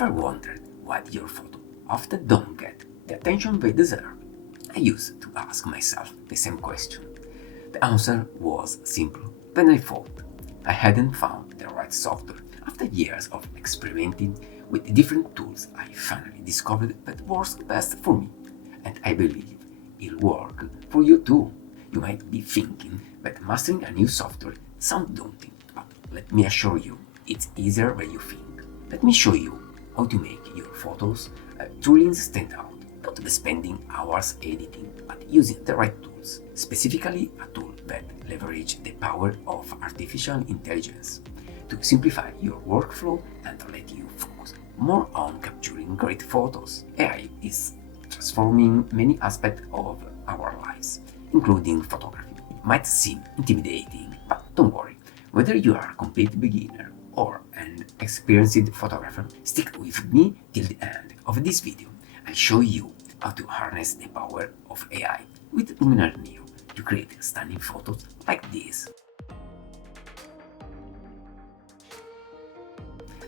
Ever wondered why your photo often don't get the attention they deserve? I used to ask myself the same question. The answer was simple than I thought. I hadn't found the right software. After years of experimenting with different tools, I finally discovered that works best for me, and I believe it'll work for you too. You might be thinking that mastering a new software sounds daunting, but let me assure you, it's easier than you think. Let me show you how to make your photos truly stand out, not by spending hours editing, but using the right tools, specifically a tool that leverages the power of artificial intelligence to simplify your workflow and let you focus more on capturing great photos. AI is transforming many aspects of our lives, including photography. It might seem intimidating, but don't worry. Whether you are a complete beginner or an experienced photographer, stick with me till the end of this video. I'll show you how to harness the power of AI with Luminar Neo to create stunning photos like this.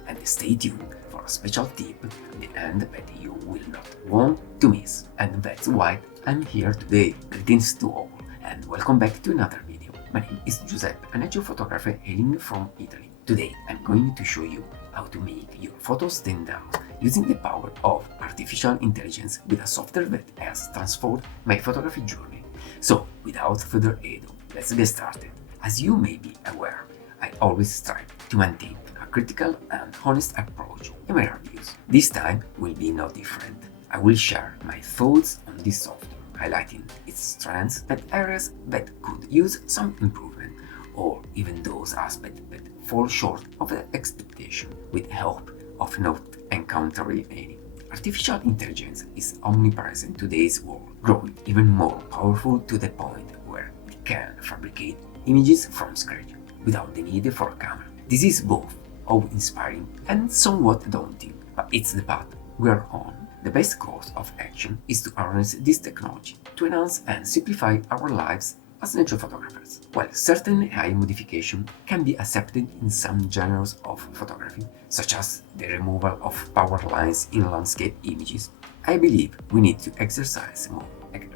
And stay tuned for a special tip at the end that you will not want to miss. And that's why I'm here today. Greetings to all and welcome back to another video. My name is Giuseppe, a nature photographer hailing from Italy. Today I'm going to show you how to make your photos stand out using the power of artificial intelligence with a software that has transformed my photography journey. So without further ado, let's get started. As you may be aware, I always strive to maintain a critical and honest approach in my reviews. This time will be no different. I will share my thoughts on this software, highlighting its strengths and areas that could use some improvement, or even those aspects that fall short of the expectation, with the help of not encountering any. Artificial intelligence is omnipresent in today's world, growing even more powerful to the point where it can fabricate images from scratch without the need for a camera. This is both awe-inspiring and somewhat daunting, but it's the path we're on. The best course of action is to harness this technology to enhance and simplify our lives as nature photographers. While certain AI modification can be accepted in some genres of photography, such as the removal of power lines in landscape images, I believe we need to exercise more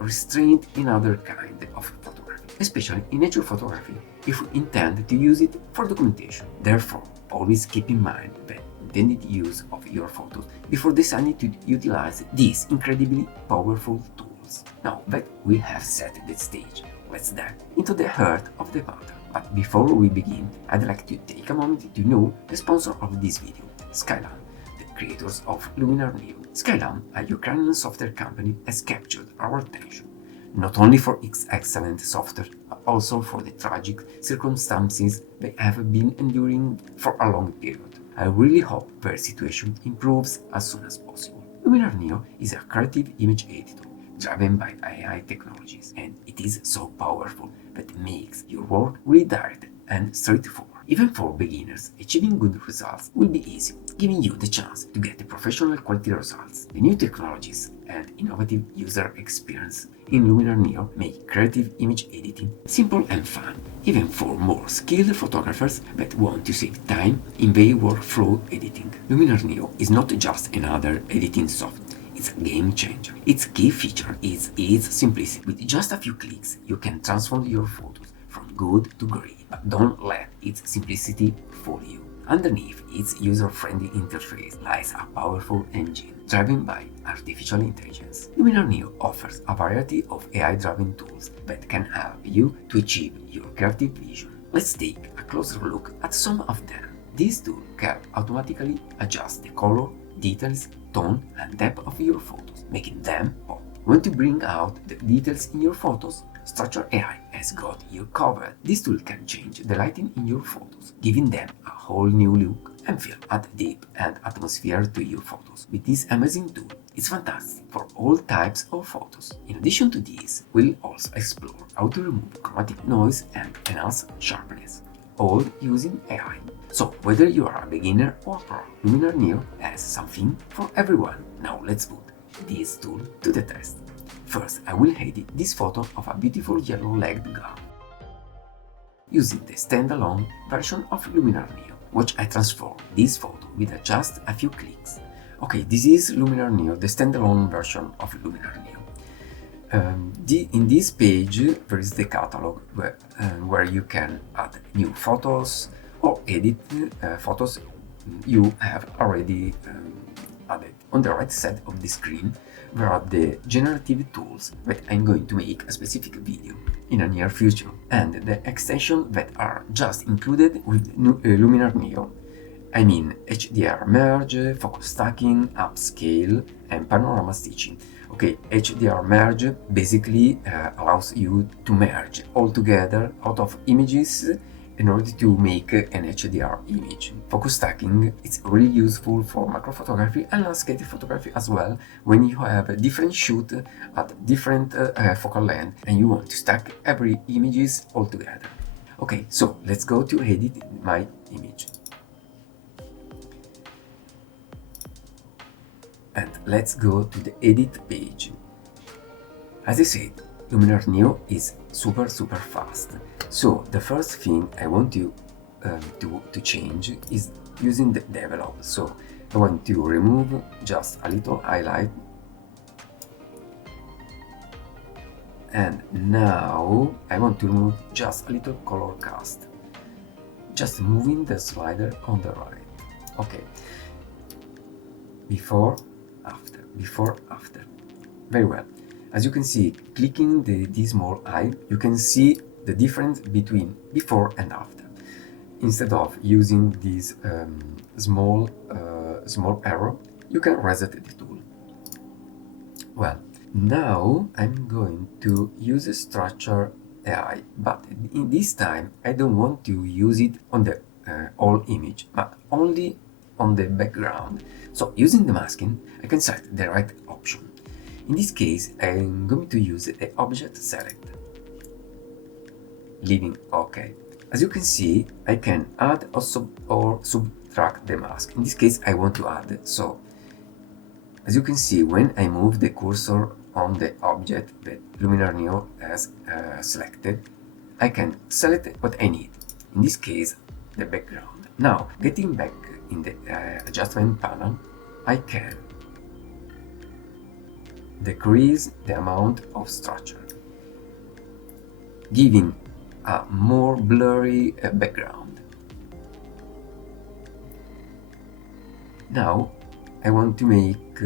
restraint in other kinds of photography, especially in nature photography, if we intend to use it for documentation. Therefore, always keep in mind the intended use of your photos before deciding to utilize these incredibly powerful tools. Now that we have set the stage, let's dive into the heart of the matter. But before we begin, I'd like to take a moment to know the sponsor of this video, Skyline, the creators of Luminar Neo. Skyline, a Ukrainian software company, has captured our attention, not only for its excellent software, but also for the tragic circumstances they have been enduring for a long period. I really hope their situation improves as soon as possible. Luminar Neo is a creative image editor driven by AI technologies, and it is so powerful that it makes your work really direct and straightforward. Even for beginners, achieving good results will be easy, giving you the chance to get professional quality results. The new technologies and innovative user experience in Luminar Neo make creative image editing simple and fun, even for more skilled photographers that want to save time in their workflow editing. Luminar Neo is not just another editing software. It's a game changer. Its key feature is its simplicity. With just a few clicks, you can transform your photos from good to great. But don't let its simplicity fool you. Underneath its user-friendly interface lies a powerful engine driven by artificial intelligence. Luminar Neo offers a variety of AI-driven tools that can help you to achieve your creative vision. Let's take a closer look at some of them. These tools can automatically adjust the color, details, tone, and depth of your photos, making them pop. Want to bring out the details in your photos? Structure AI has got you covered. This tool can change the lighting in your photos, giving them a whole new look and feel, add depth and atmosphere to your photos. With this amazing tool, it's fantastic for all types of photos. In addition to this, we'll also explore how to remove chromatic noise and enhance sharpness, all using AI. So whether you are a beginner or pro, Luminar Neo has something for everyone. Now let's put this tool to the test. First, I will edit this photo of a beautiful yellow-legged gull using the standalone version of Luminar Neo. Watch I transform this photo with just a few clicks. Okay, this is Luminar Neo, the standalone version of Luminar Neo. In this page there is the catalog where you can add new photos or edit photos you have already added. On the right side of the screen there are the generative tools that I'm going to make a specific video in a near future, and the extensions that are just included with Luminar Neo. I mean HDR merge, focus stacking, upscale, and panorama stitching. Okay, HDR merge basically allows you to merge all together out of images in order to make an HDR image. Focus stacking is really useful for macro photography and landscape photography as well, when you have a different shoot at different focal length and you want to stack every images all together. Okay, so let's go to edit my image. And let's go to the edit page. As I said, Luminar Neo is super fast. So the first thing I want to change is using the develop. So I want to remove just a little highlight. And now I want to remove just a little color cast. Just moving the slider on the right. Okay. Before, after. Very well. As you can see, clicking the small eye, you can see the difference between before and after. Instead of using this small arrow, you can reset the tool. Well, now I'm going to use a structure AI, but in this time I don't want to use it on the whole image, but only on the background. So using the masking, I can set the right option. In this case, I'm going to use the object select, leaving OK. As you can see, I can add or subtract the mask. In this case, I want to add. So as you can see, when I move the cursor on the object that Luminar Neo has selected, I can select what I need. In this case, the background. Now, getting back in the adjustment panel, I can decrease the amount of structure, giving a more blurry background. Now I want to make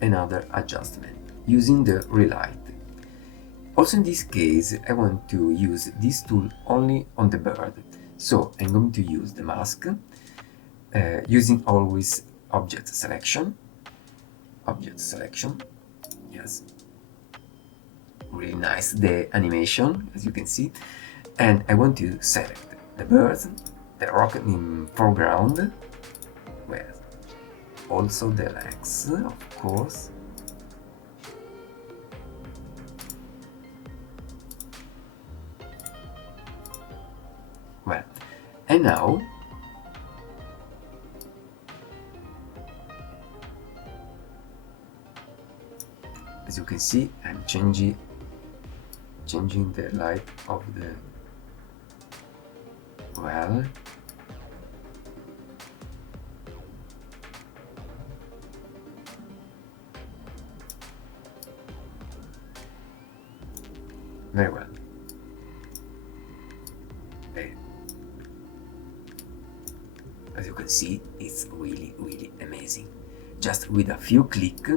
another adjustment using the relight. Also in this case, I want to use this tool only on the bird. So I'm going to use the mask, using always object selection, yes, really nice the animation, as you can see, and I want to select the birds, the rocket in foreground, well, also the legs, of course, well, and now as you can see, I'm changing the light of the well. Very well. As you can see, it's really amazing. Just with a few clicks,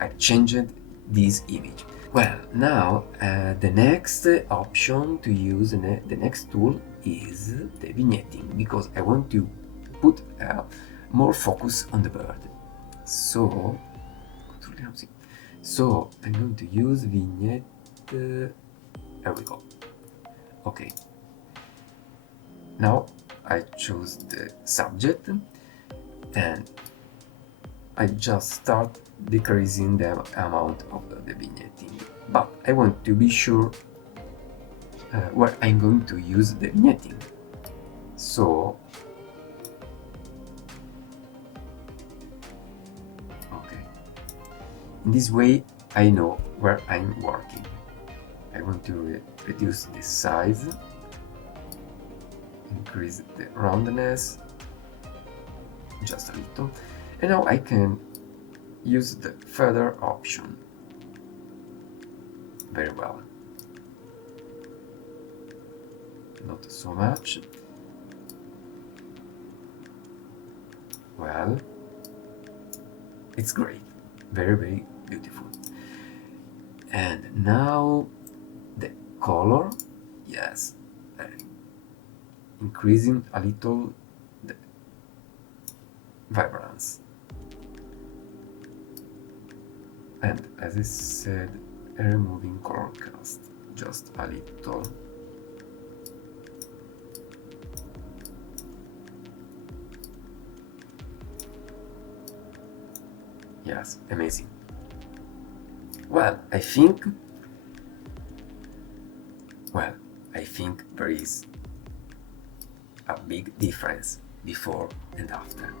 I changed this image. Well, now the next option to use, the next tool is the vignetting, because I want to put more focus on the bird. So I'm going to use vignette. There we go. Okay. Now I choose the subject and I just start decreasing the amount of the vignetting, but I want to be sure where I'm going to use the vignetting. So, okay, in this way I know where I'm working. I want to reduce the size, increase the roundness just a little, And now I can use the feather option. Very well. Not so much. Well, it's great. Very, very beautiful. And now the color, yes, increasing a little the vibrance. And as I said, removing color cast, just a little. Yes, amazing. Well, I think there is a big difference before and after.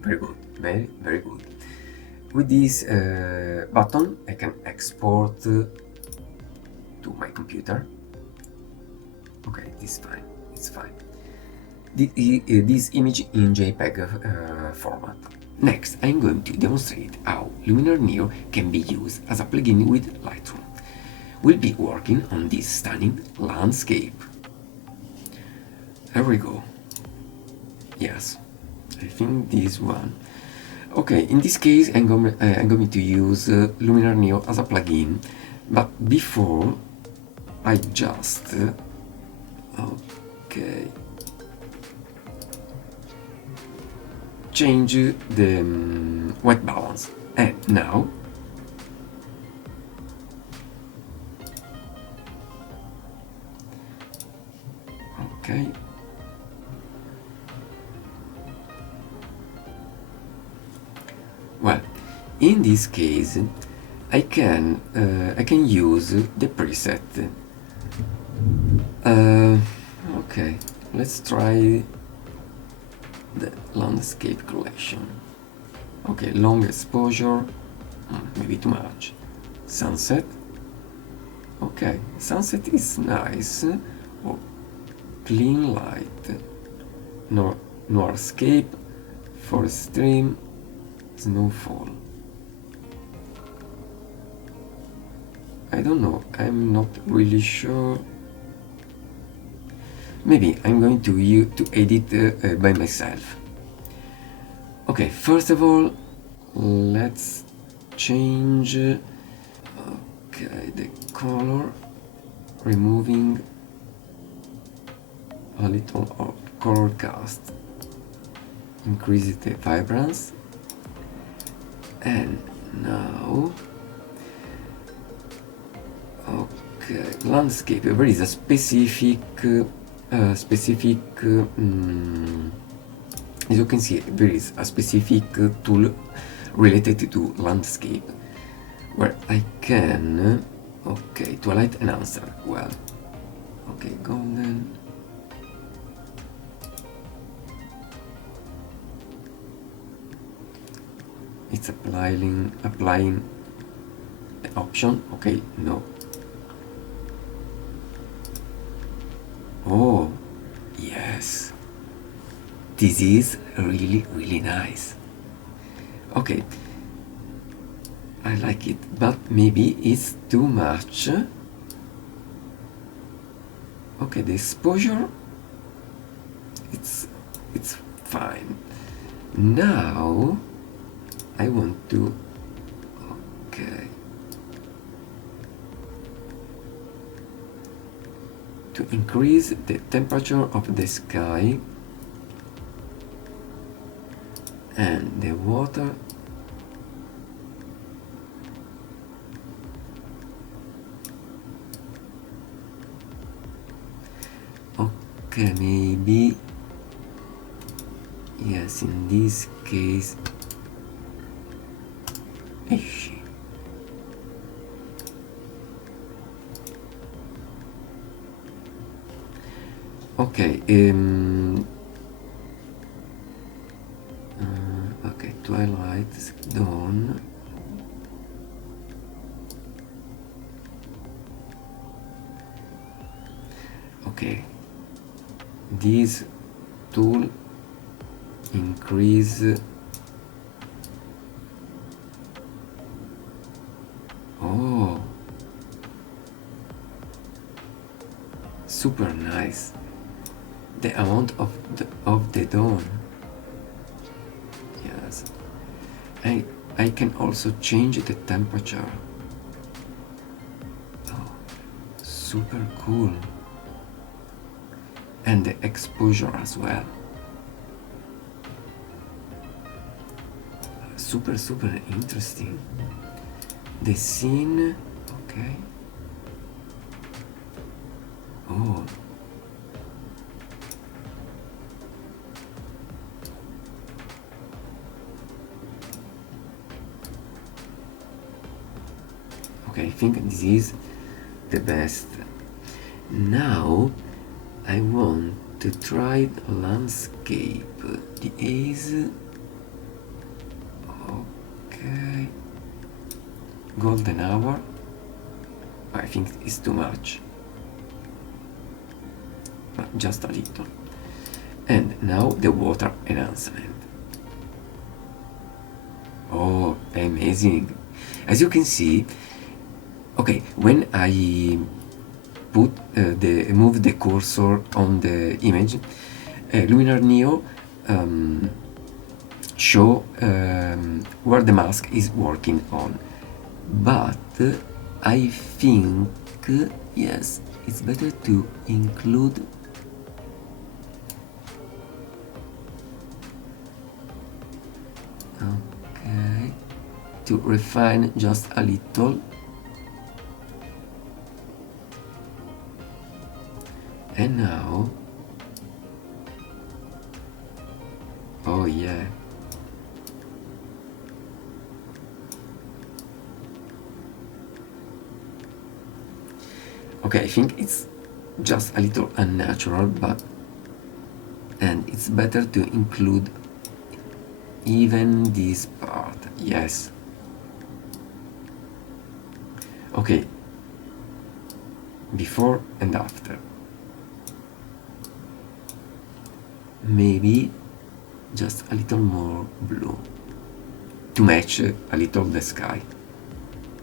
Very good, very, very good. With this button, I can export to my computer. Okay, it's fine, it's fine. This image in JPEG format. Next, I'm going to demonstrate how Luminar Neo can be used as a plugin with Lightroom. We'll be working on this stunning landscape. There we go. Yes, I think this one. Okay, in this case I'm going to use Luminar Neo as a plugin, but before I just change the white balance. And now okay, well, in this case I can use the preset. Okay, let's try the landscape collection. Okay, long exposure, maybe too much. Sunset. Okay, sunset is nice. Oh, clean light. Noirscape, forest stream, snowfall. I don't know, I'm not really sure. Maybe I'm going to edit by myself. Okay, first of all, let's change the color, removing a little of color cast, increase the vibrance, and now okay, landscape. There is a specific as you can see, there is a specific tool related to landscape where I can twilight enhancer. Well, okay, golden. It's applying the option. Okay, no. Oh, yes. This is really, really nice. Okay. I like it, but maybe it's too much. Okay, the exposure, it's fine. Now I want to to increase the temperature of the sky and the water. Okay, maybe yes, in this case. Okay, okay, twilight dawn. Okay, this tool increase. Oh, super nice. The amount of the dawn. Yes, I can also change the temperature. Oh, super cool. And the exposure as well. Super interesting. The scene, okay. Oh. Okay, I think this is the best. Now I want to try the landscape. The haze. Okay. Golden hour. I think it's too much. But just a little. And now the water enhancement. Oh, amazing. As you can see, okay, when I move the cursor on the image, Luminar Neo show where the mask is working on. But I think, yes, it's better to include okay, to refine just a little. And now, oh yeah, okay, I think it's just a little unnatural, but and it's better to include even this part. Yes. Okay, before and after. Maybe just a little more blue to match a little the sky.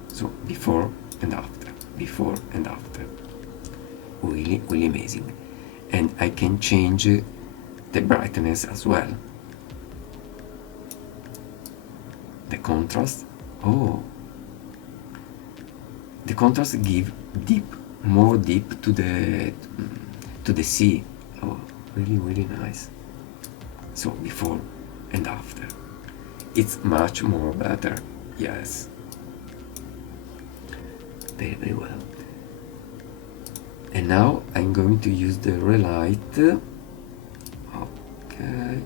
So before and after, before and after. Really amazing. And I can change the brightness as well. The contrast. Oh, the contrast give more deep to the sea. Oh, really nice. So before and after, it's much more better. Yes, very well. And now I'm going to use the relight. Okay.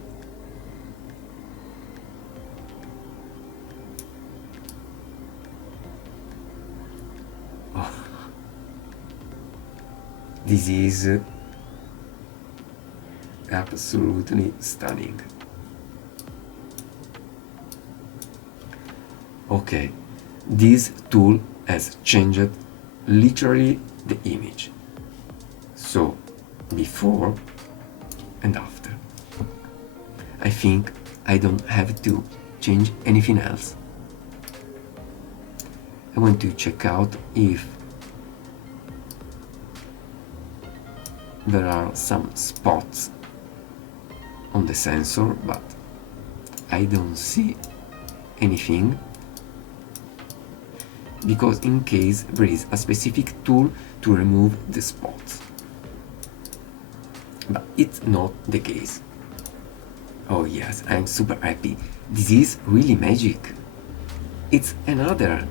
Oh. This is absolutely stunning. Okay, this tool has changed literally the image. So, before and after. I think I don't have to change anything else. I want to check out if there are some spots on the sensor, but I don't see anything, because in case there is a specific tool to remove the spots. But it's not the case. Oh yes, I'm super happy. This is really magic. It's another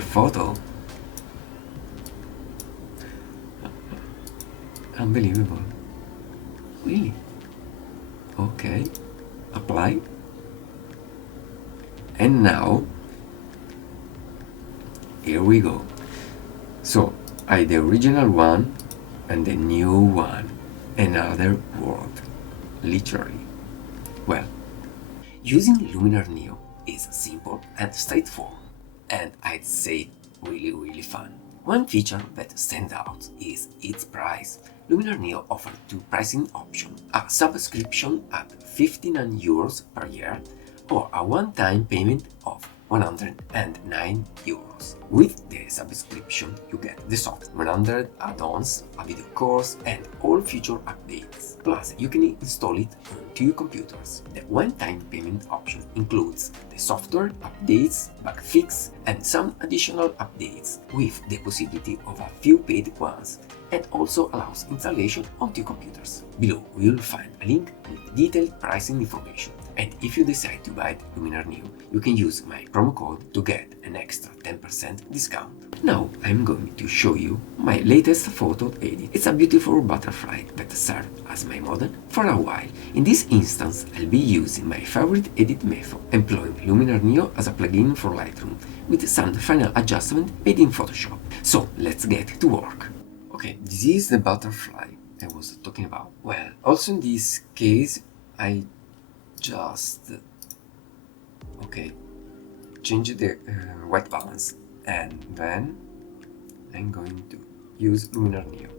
photo. Unbelievable. Really? Okay. Apply. And now, here we go. So, the original one and the new one. Another world. Literally. Well, using Luminar Neo is simple and straightforward, and I'd say really fun. One feature that stands out is its price. Luminar Neo offers two pricing options, a subscription at €59 per year or a one-time payment of €109. With the subscription, you get the soft 100 add-ons, a video course, and all future updates. Plus, you can install it on two computers. The one-time payment option includes the software updates, bug fix, and some additional updates, with the possibility of a few paid ones, and also allows installation on two computers. Below, you will find a link with detailed pricing information. And if you decide to buy Luminar Neo, you can use my promo code to get an extra 10% discount. Now I'm going to show you my latest photo edit. It's a beautiful butterfly that served as my model for a while. In this instance, I'll be using my favorite edit method, employing Luminar Neo as a plugin for Lightroom, with some final adjustment made in Photoshop. So let's get to work. Okay, this is the butterfly I was talking about. Well, also in this case, I just change the white balance, and then I'm going to use Luminar Neo.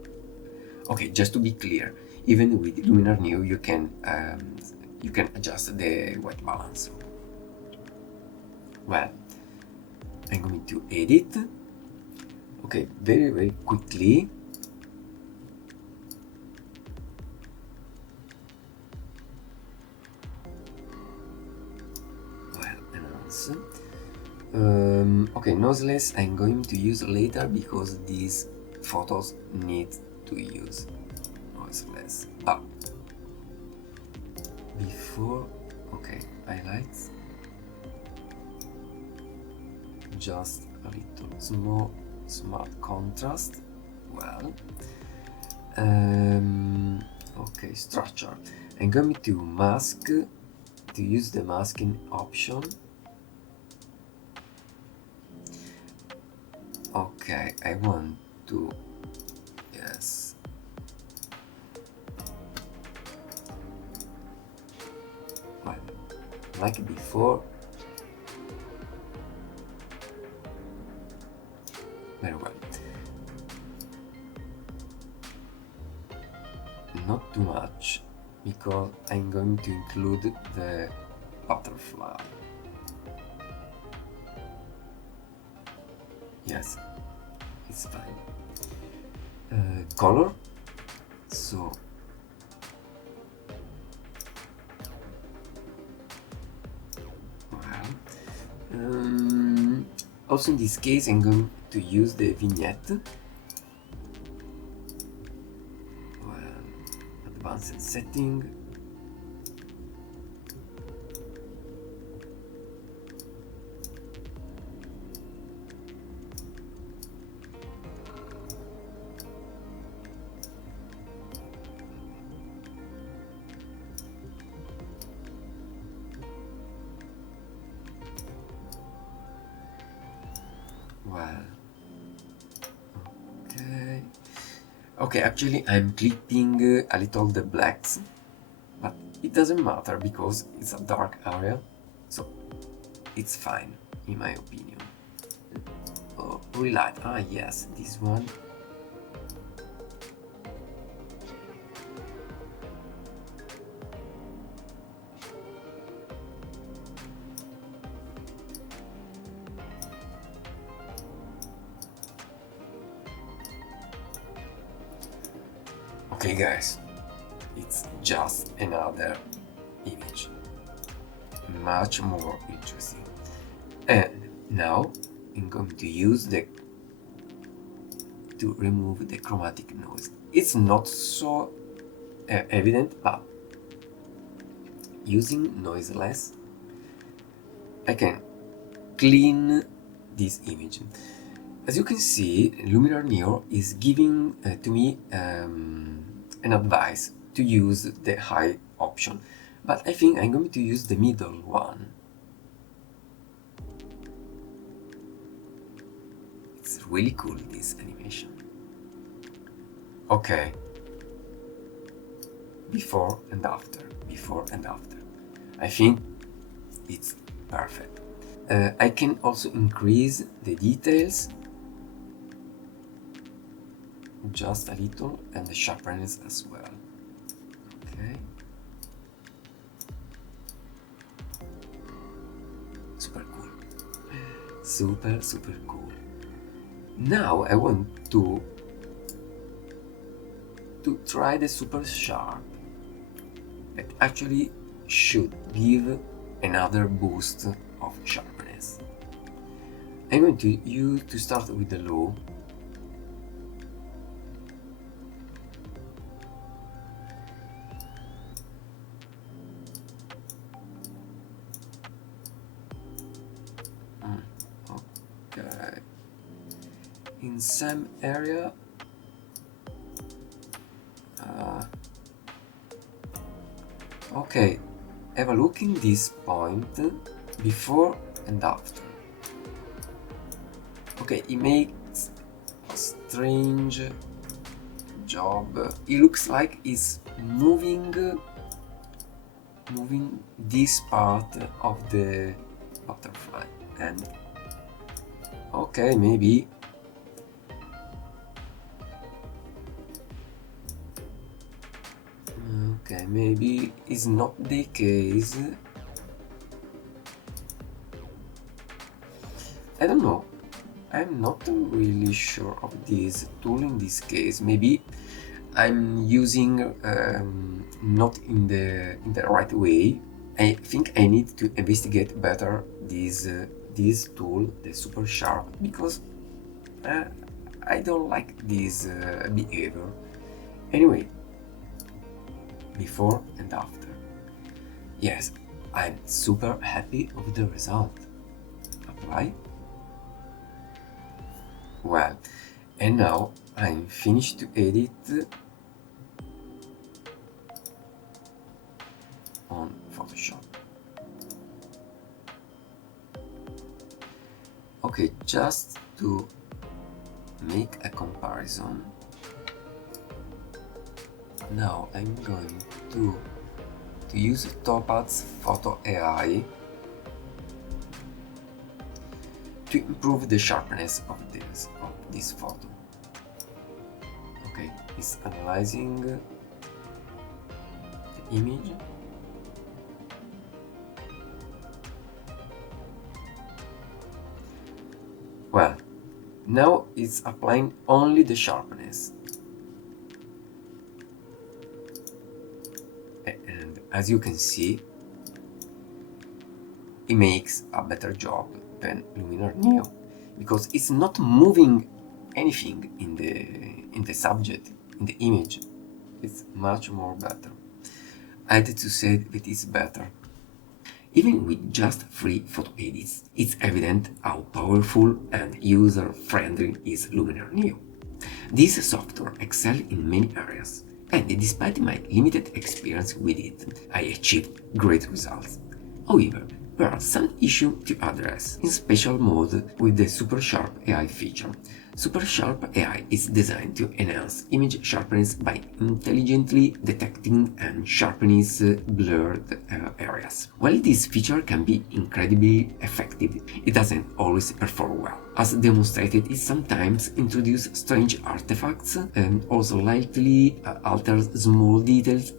Okay, just to be clear, even with Luminar Neo you can adjust the white balance. Well, I'm going to edit. Okay, very quickly. Okay, noiseless I'm going to use later because these photos need to use noiseless. But before, okay, highlights, just a little smart contrast. Well, okay, structure. I'm going to use the masking option. Okay, I want to, yes, well, like before, very well, not too much, because I'm going to include the butterfly. Yes, it's fine. Color, so well, also in this case I'm going to use the vignette. Well, advanced setting. Well, okay, actually I'm clipping a little the blacks, but it doesn't matter because it's a dark area, so it's fine in my opinion. Oh, relight, yes, this one. Okay guys, it's just another image, much more interesting. And now I'm going to use to remove the chromatic noise. It's not so evident, but using noiseless I can clean this image. As you can see, Luminar Neo is giving to me an advice to use the high option, but I think I'm going to use the middle one. It's really cool, this animation. Okay, before and after. I think it's perfect. I can also increase the details just a little, and the sharpness as well. Okay. Super cool. Super cool. Now I want to try the super sharp that actually should give another boost of sharpness. I'm going to start with the low. Okay. In some area, okay, have a look in this point before and after. Okay, it makes a strange job. It looks like it's moving this part of the butterfly, and okay, maybe it's not the case. I don't know. I'm not really sure of this tool in this case. Maybe I'm using not in the right way. I think I need to investigate better this tool, the super sharp, because I don't like this behavior. Anyway, before and after. Yes, I'm super happy with the result. Apply. Well, and now I'm finished to edit on Photoshop. Okay, just to make a comparison, now I'm going to use Topaz Photo AI to improve the sharpness of this photo. Okay, it's analyzing the image. Well, now it's applying only the sharpness. And as you can see, it makes a better job than Luminar Neo, because it's not moving anything in the subject, in the image. It's much more better. I had to say that it's better. Even with just 3 photo edits, it's evident how powerful and user-friendly is Luminar Neo. This software excels in many areas, and despite my limited experience with it, I achieved great results. However, there are some issues to address in special mode with the Super Sharp AI feature. Super Sharp AI is designed to enhance image sharpness by intelligently detecting and sharpening blurred areas. While this feature can be incredibly effective, it doesn't always perform well. As demonstrated, it sometimes introduces strange artifacts and also lightly alters small details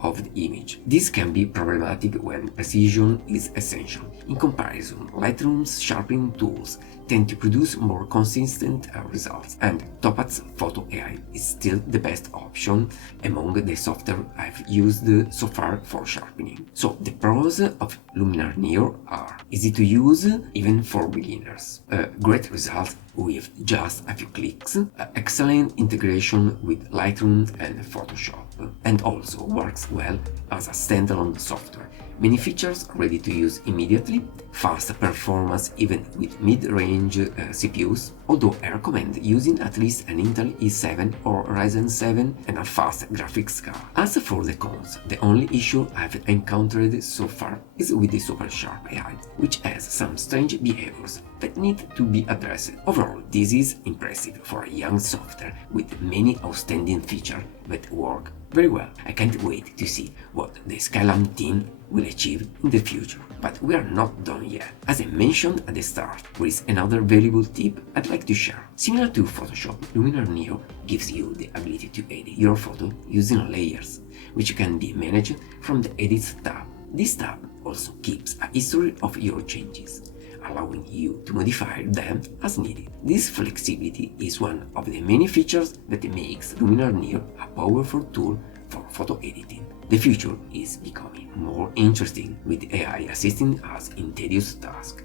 of the image. This can be problematic when precision is essential. In comparison, Lightroom's sharpening tools tend to produce more consistent results, and Topaz Photo AI is still the best option among the software I've used so far for sharpening. So the pros of Luminar Neo are easy to use even for beginners, great results with just a few clicks, excellent integration with Lightroom and Photoshop, and also works well as a standalone software. Many features ready to use immediately, fast performance even with mid-range CPUs, although I recommend using at least an Intel i7 or Ryzen 7 and a fast graphics card. As for the cons, the only issue I've encountered so far is with the Super Sharp AI, which has some strange behaviors that need to be addressed. Overall, this is impressive for a young software with many outstanding features that work very well. I can't wait to see what the Skyline team will achieve in the future. But we are not done yet. As I mentioned at the start, there is another valuable tip I'd like to share. Similar to Photoshop, Luminar Neo gives you the ability to edit your photo using layers, which can be managed from the Edit tab. This tab also keeps a history of your changes, allowing you to modify them as needed. This flexibility is one of the many features that makes Luminar Neo a powerful tool for photo editing. The future is becoming more interesting with AI assisting us in tedious tasks.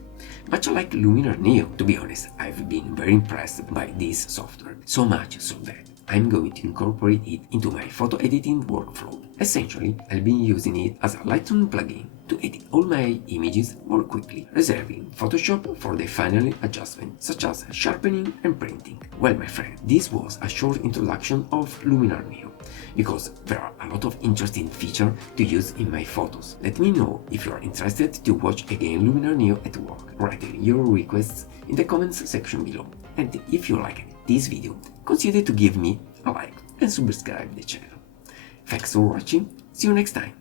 Much like Luminar Neo, to be honest, I've been very impressed by this software, so much so that I'm going to incorporate it into my photo editing workflow. Essentially, I'll be using it as a Lightroom plugin to edit all my images more quickly, reserving Photoshop for the final adjustments such as sharpening and printing. Well, my friend, this was a short introduction of Luminar Neo, because there are a lot of interesting features to use in my photos. Let me know if you are interested to watch again Luminar Neo at work. Write your requests in the comments section below. And if you liked this video, consider to give me a like and subscribe the channel. Thanks for watching, see you next time.